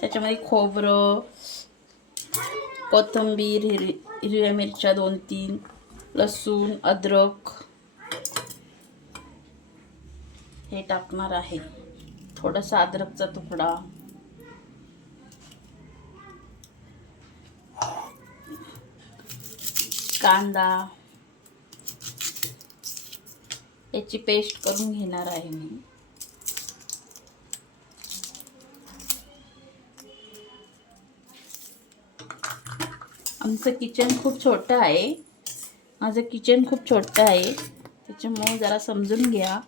त्याच्यामध्ये खोबरं, कोथिंबीर, हिरव्या मिरच्या 2-3, लसूण, अद्रक हे टाकणार आहे. थोडासा अद्रकचा तुकडा, कांदा याची पेस्ट करून घेणार आहे मी. आमचं किचन खूप छोटं आहे. माझं किचन खूप छोटं आहे, त्याच्यामुळे जरा समजून घ्या.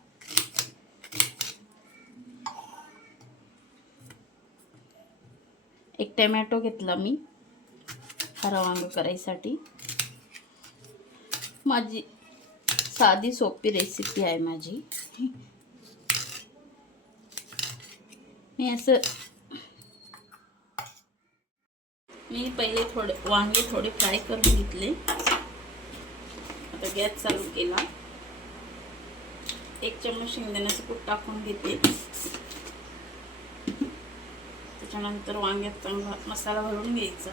एक टोमॅटो घेतला मी हरा वांग करायसाठी. माझी साधी सोपी रेसिपी आहे माझी. मी पहिले वांगे थोडे फ्राय करून घेतले. आता गॅस चालू केला. 1 चमच शेंगदाण्याचं कूट टाकून घेते. त्याच्यानंतर वांग्यात चांगला मसाला भरून घ्यायचा.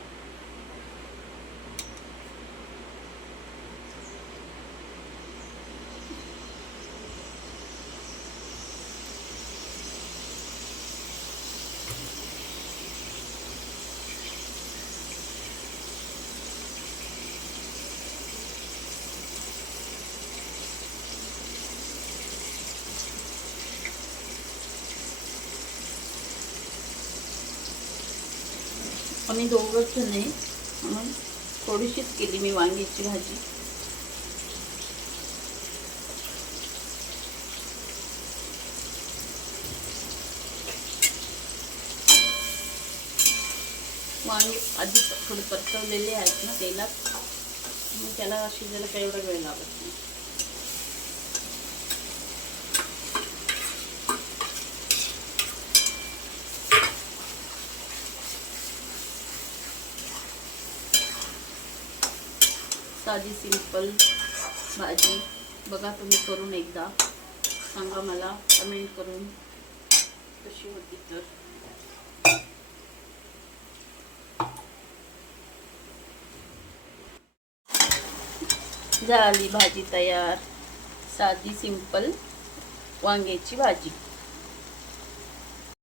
आम्ही दोघंच जण आहे म्हणून थोडीशीच केली मी वांग्याची भाजी. वांगे आधी थोडे परतवलेले आहेत ना तेलात, मग त्याला शिजायला काही एवढा वेळ लागत नाही. साधी सिंपल भाजी बघा तुम्ही करून एकदा सांगा मला कमेंट करून कशी होती तर. झाली भाजी तयार. साधी सिंपल वांग्याची भाजी.